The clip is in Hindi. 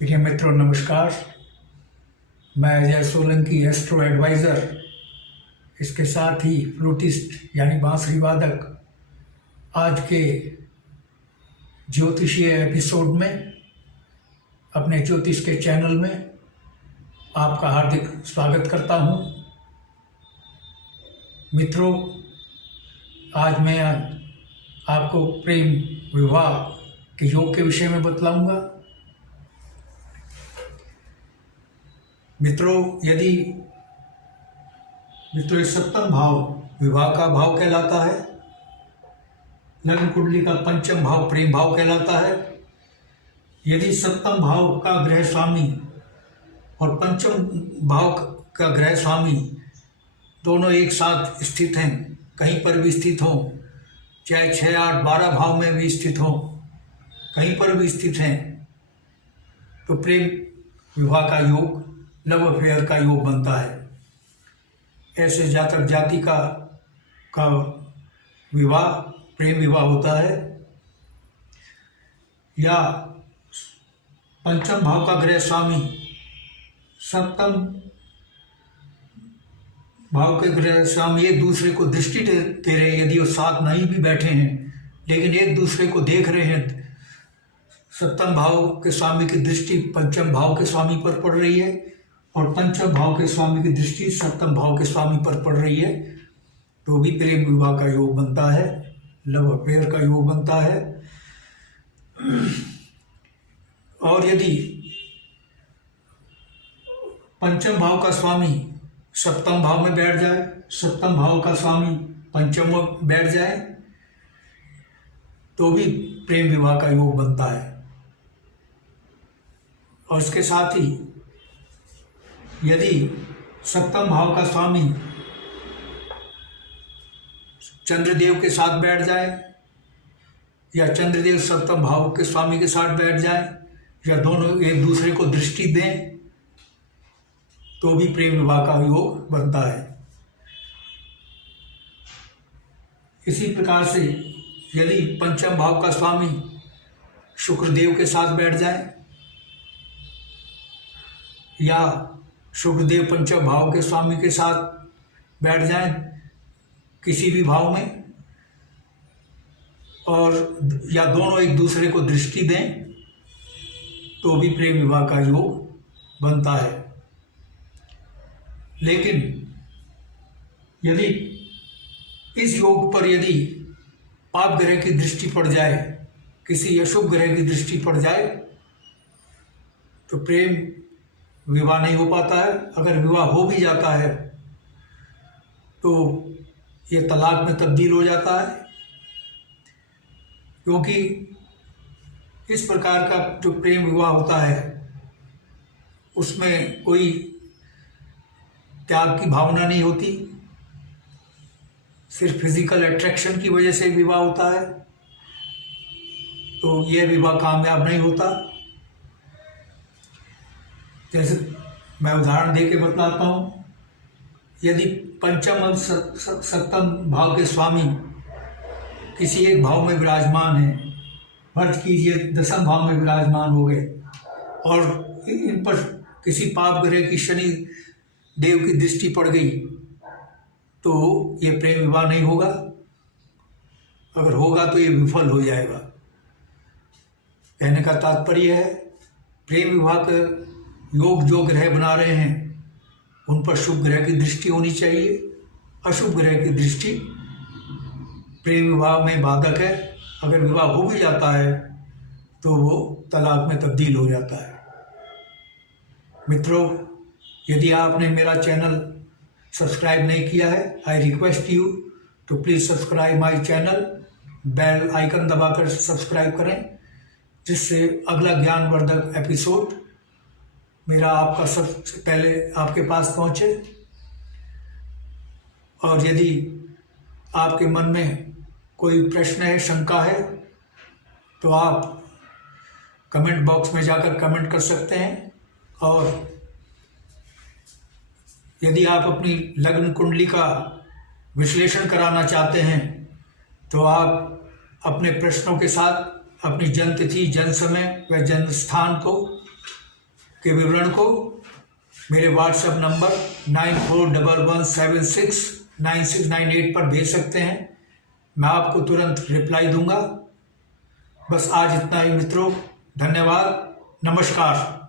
प्रिय मित्रों नमस्कार। मैं अजय सोलंकी एस्ट्रो एडवाइज़र, इसके साथ ही फ्लूटिस्ट यानी बांसुरी वादक, आज के ज्योतिषीय एपिसोड में अपने ज्योतिष के चैनल में आपका हार्दिक स्वागत करता हूं। मित्रों, आज मैं आपको प्रेम विवाह के योग के विषय में बतलाऊंगा। मित्रों, सप्तम भाव विवाह का भाव कहलाता है। लग्न कुंडली का पंचम भाव प्रेम भाव कहलाता है। यदि सप्तम भाव का ग्रह स्वामी और पंचम भाव का ग्रह स्वामी दोनों एक साथ स्थित हैं, कहीं पर भी स्थित हों, चाहे 6, 8, 12 भाव में भी स्थित हों, कहीं पर भी स्थित हैं, तो प्रेम विवाह का योग, लव अफेयर का योग बनता है। ऐसे जातक जाति का विवाह प्रेम विवाह होता है। या पंचम भाव का ग्रह स्वामी सप्तम भाव के ग्रह स्वामी एक दूसरे को दृष्टि दे रहे हैं, यदि वो साथ नहीं भी बैठे हैं लेकिन एक दूसरे को देख रहे हैं। सप्तम भाव के स्वामी की दृष्टि पंचम भाव के स्वामी पर पड़ रही है और पंचम भाव के स्वामी की दृष्टि सप्तम भाव के स्वामी पर पड़ रही है, तो भी प्रेम विवाह का योग बनता है, लव अफेयर का योग बनता है। और यदि पंचम भाव का स्वामी सप्तम भाव में बैठ जाए, सप्तम भाव का स्वामी पंचम में बैठ जाए, तो भी प्रेम विवाह का योग बनता है। और इसके साथ ही यदि सप्तम भाव का स्वामी चंद्रदेव के साथ बैठ जाए या चंद्रदेव सप्तम भाव के स्वामी के साथ बैठ जाए या दोनों एक दूसरे को दृष्टि दें, तो भी प्रेम विवाह का योग बनता है। इसी प्रकार से यदि पंचम भाव का स्वामी शुक्रदेव के साथ बैठ जाए या शुक्रदेव पंचम भाव के स्वामी के साथ बैठ जाए किसी भी भाव में, और या दोनों एक दूसरे को दृष्टि दें, तो भी प्रेम विवाह का योग बनता है। लेकिन यदि इस योग पर यदि पाप ग्रह की दृष्टि पड़ जाए, किसी अशुभ ग्रह की दृष्टि पड़ जाए, तो प्रेम विवाह नहीं हो पाता है। अगर विवाह हो भी जाता है तो ये तलाक में तब्दील हो जाता है, क्योंकि इस प्रकार का जो प्रेम विवाह होता है उसमें कोई त्याग की भावना नहीं होती, सिर्फ फिजिकल अट्रैक्शन की वजह से विवाह होता है, तो यह विवाह कामयाब नहीं होता। जैसे मैं उदाहरण देके बतलाता हूँ। यदि पंचम और सप्तम भाव के स्वामी किसी एक भाव में विराजमान है, फर्ज कीजिए दसम भाव में विराजमान हो गए और इन पर किसी पाप ग्रह की शनि देव की दृष्टि पड़ गई, तो ये प्रेम विवाह नहीं होगा। अगर होगा तो ये विफल हो जाएगा। कहने का तात्पर्य है, प्रेम विवाह का योग जो ग्रह बना रहे हैं उन पर शुभ ग्रह की दृष्टि होनी चाहिए। अशुभ ग्रह की दृष्टि प्रेम विवाह में बाधक है। अगर विवाह हो भी जाता है तो वो तलाक में तब्दील हो जाता है। मित्रों, यदि आपने मेरा चैनल सब्सक्राइब नहीं किया है, I request you to please subscribe my channel. Bell icon दबाकर सब्सक्राइब करें, जिससे अगला ज्ञानवर्धक एपिसोड मेरा आपका सबसे पहले आपके पास पहुंचे। और यदि आपके मन में कोई प्रश्न है, शंका है, तो आप कमेंट बॉक्स में जाकर कमेंट कर सकते हैं। और यदि आप अपनी लग्न कुंडली का विश्लेषण कराना चाहते हैं, तो आप अपने प्रश्नों के साथ अपनी जन्म तिथि, जन्म समय व जन्म स्थान को के विवरण को मेरे व्हाट्सएप नंबर 9411769698 पर भेज सकते हैं। मैं आपको तुरंत रिप्लाई दूंगा। बस आज इतना ही मित्रों, धन्यवाद, नमस्कार।